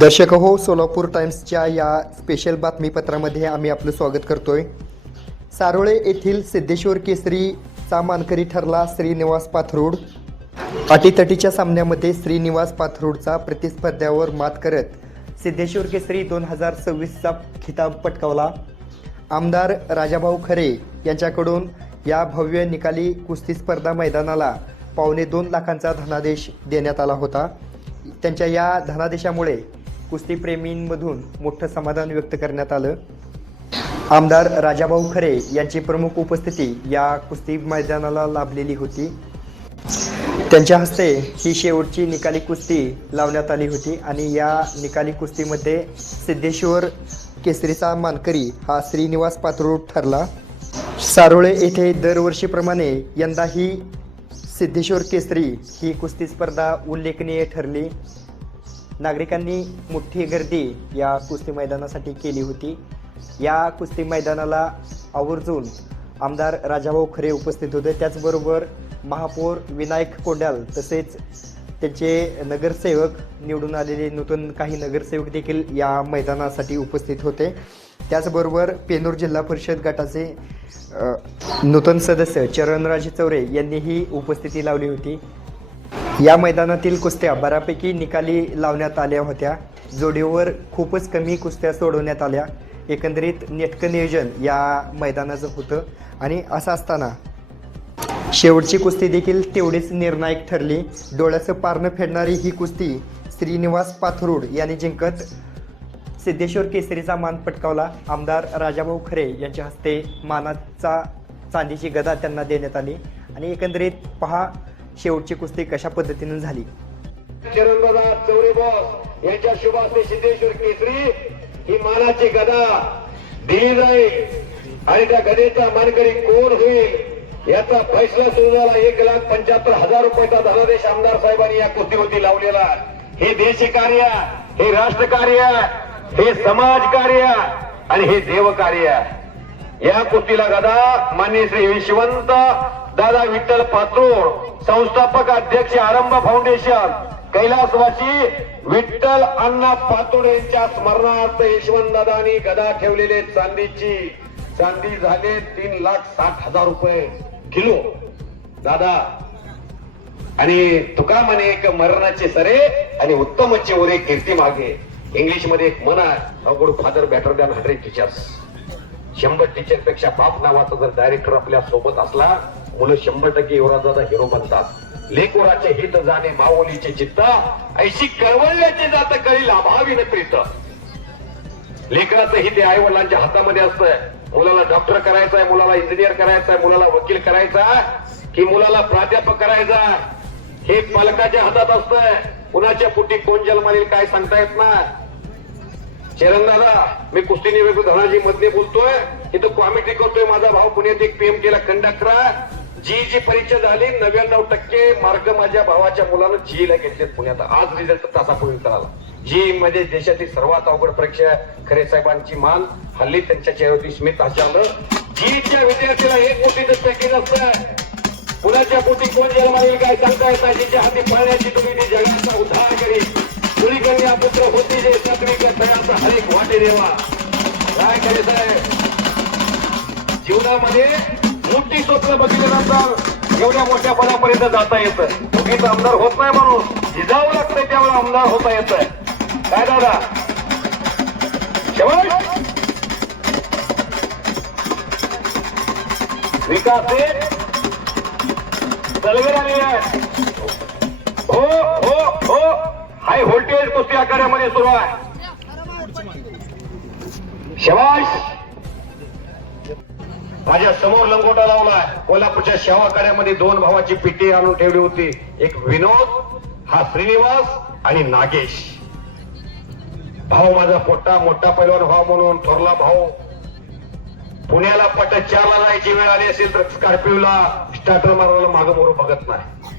दर्शक हो सोलापूर टाइम्सच्या या स्पेशल बातमीपत्रामध्ये आम्ही आपलं स्वागत करतोय. सारोळे येथील सिद्धेश्वर केसरीचा मानकरी ठरला श्रीनिवास पाथरूड. अटीतटीच्या सामन्यामध्ये श्रीनिवास पाथरूडचा प्रतिस्पर्ध्यावर मात करत सिद्धेश्वर केसरी दोन हजार सव्वीसचा खिताब पटकावला. आमदार राजाभाऊ खरे यांच्याकडून या भव्य निकाली कुस्ती स्पर्धा मैदानाला पावणे दोन लाखांचा धनादेश देण्यात आला होता. त्यांच्या या धनादेशामुळे कुस्तीप्रेमींमधून मोठं समाधान व्यक्त करण्यात आलं. आमदार राजाभाऊ खरे यांची प्रमुख उपस्थिती या कुस्ती मैदानाला लाभलेली होती. त्यांच्या हस्ते ही शेवटची निकाली कुस्ती लावण्यात आली होती आणि या निकाली कुस्तीमध्ये सिद्धेश्वर केसरीचा मानकरी हा श्रीनिवास पात्रोड ठरला. सारोळे येथे दरवर्षीप्रमाणे यंदाही सिद्धेश्वर केसरी ही कुस्ती स्पर्धा उल्लेखनीय ठरली. नागरिकांनी मोठी गर्दी या कुस्ती मैदानासाठी केली होती. या कुस्ती मैदानाला आवर्जून आमदार राजाभाऊ खरे उपस्थित होते. त्याचबरोबर महापौर विनायक कोंडाल तसेच त्यांचे नगरसेवक निवडून आलेले नूतन काही नगरसेवक देखील या मैदानासाठी उपस्थित होते. त्याचबरोबर पेनूर जिल्हा परिषद गटाचे नूतन सदस्य चरणराजे चौरे यांनीही उपस्थिती लावली होती. या मैदानातील कुस्त्या बऱ्यापैकी निकाली लावण्यात आल्या होत्या. जोडीवर खूपच कमी कुस्त्या सोडवण्यात आल्या. एकंदरीत नेटकं नियोजन या मैदानाचं होतं. आणि असं असताना शेवटची कुस्ती देखील तेवढीच निर्णायक ठरली. डोळ्याचं पारणं फेडणारी ही कुस्ती श्रीनिवास पाथरूड यांनी जिंकत सिद्धेश्वर केसरीचा मान पटकावला. आमदार राजाभाऊ खरे यांच्या हस्ते मानाचा चांदीची गदा त्यांना देण्यात आली. आणि एकंदरीत पहा शेवटची कुस्ती कशा पद्धतीनं झाली? चौरे बॉस यांच्या शुभास्ते सिद्धेश्वर केसरी. ही मानाची गदा. दिली जाईल. आणि त्या गदेचा मानकरी कोण होईल? याचा फैसला सुरू झाला. एक लाख पंच्याहत्तर हजार रुपयाचा धनादेश आमदार साहेबांनी या कुस्तीवरती लावलेला हे देश कार्य हे राष्ट्र कार्य हे समाज कार्य आणि हे देव कार्य या कुस्तीला गदा मान्य श्री विश्वंत दादा विठ्ठल पात्रोड संस्थापक अध्यक्ष आरंभ फाउंडेशन कैलासवासी विठ्ठल अण्णा पातोड यांच्या स्मरणार्थ यशवंत दादानी गदा ठेवलेले चांदीची. चांदी झाले तीन लाख साठ हजार रुपये. किलो. दादा. आणि तुका म्हणे एक मरणाचे सरे आणि उत्तमचे ओरे कीर्ती मागे. इंग्लिशमध्ये एक मन आहे अवघड father better than hundred teachers शंभर टीचरपेक्षा बाप नावाचा जर डायरेक्टर आपल्यासोबत असला मुलं शंभर टक्के युवराजाचा हिरो बनतात. लेकोराचे हित जाणे माऊलीचे चित्त ऐशी कळवळल्याचे जात कळी लाभावी प्रीत. लेकराचं हित आई वडिलांच्या हातामध्ये असतंय. मुलाला डॉक्टर करायचं आहे मुलाला इंजिनियर करायचं आहे मुलाला वकील करायचा आहे की मुलाला प्राध्यापक करायचा हे पालकाच्या हातात असतंय. कुणाच्या पुटी कोण जन्माला काय सांगता येत ना चरण दादा मी कुस्ती निवेदू धनाजी मधने बोलतोय. इथं कॉमेडी करतोय. माझा भाऊ पुण्यात एक पीएम केला कंडक्टर जी जी परीक्षा झाली नव्याण्णव टक्के मार्ग माझ्या भावाच्या मुलानं जी ला घेतलेत पुण्यात. आज रिझल्ट तासापूर्वी कळाला. जी मध्ये देशातील सर्वात अवघड परीक्षा खरे साहेबांची मान हल्ली त्यांच्या चेहऱ्यावरती स्मित आलं जीच्या विद्यार्थ्याला एक कोटीचं पॅकेज असतं कुणाच्या पोटी कोण जन्माला काय सांगता येत नाही. जिच्या हाती पाळण्याची तुम्ही ती जगाचा उद्धार करी. कुणी कन्या पुत्र होती जे चाकरीच्या सगळ्यांचा हरेक वाटे देवा काय खरे साहेब? जीवनामध्ये मोठी स्वप्न बघितल्यानंतर एवढ्या मोठ्या पदापर्यंत जाता येतं. उगीच आमदार होत नाही म्हणून झिजावं लागतंय त्यावेळेला आमदार होता येत काय दादा? शेवट! विकास हे तलगर आहे. हो हो हो. हाय व्होल्टेज कुस्ती आखाड्यामध्ये सुरू आहे. शबाश माझ्यासमोर लंगोटा लावलाय. कोल्हापूरच्या शेवाकाड्यामध्ये दोन भावाची पिटी आणून ठेवली होती. एक विनोद हा श्रीनिवास आणि नागेश. भाऊ माझा पोट्टा मोठा पैलवान भाऊ म्हणून थोरला भाऊ. पुण्याला पट चारला जायची वेळ आली असेल तर स्कॉर्पिओला स्टार्टर मारवायला मागं मोर बघत नाही.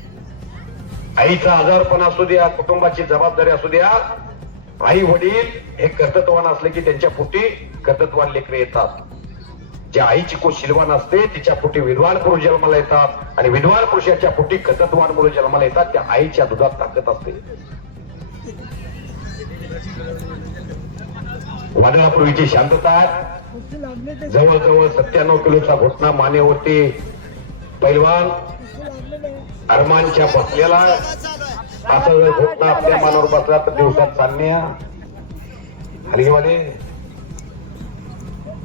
आईचा आजारपण असू द्या कुटुंबाची जबाबदारी असू द्या. आई वडील हे कर्तत्वान असले की त्यांच्या पोटी कर्तत्वान लेकरे येतात. ज्या आईची को शिलवान असते तिच्या पोटी विद्वान पुरुष जन्माला येतात. आणि विद्वान पुरुषाच्या पोटी कर्तृत्वान मुलं जन्माला येतात त्या आईच्या दुधात ताकद असते. वादळापूर्वीची शांतता जवळजवळ सत्त्याण्णव किलोचा घोषणा होते पैलवान अरमानच्या बसलेला. असा जर घोषणा आपल्या मानावर बसला तर दिवसात चालण्या हलगेवाले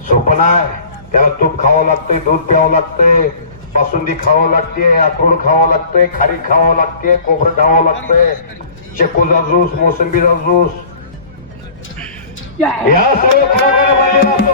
सोपं नाही. त्याला तूप खावं लागतंय दूध प्यावं लागतंय बासुंदी खावं लागते अक्रोड खावं लागतंय खारी खावं लागते कोबरं खावं लागतंय चिकूचा ज्यूस मोसंबीचा ज्यूस या सर्व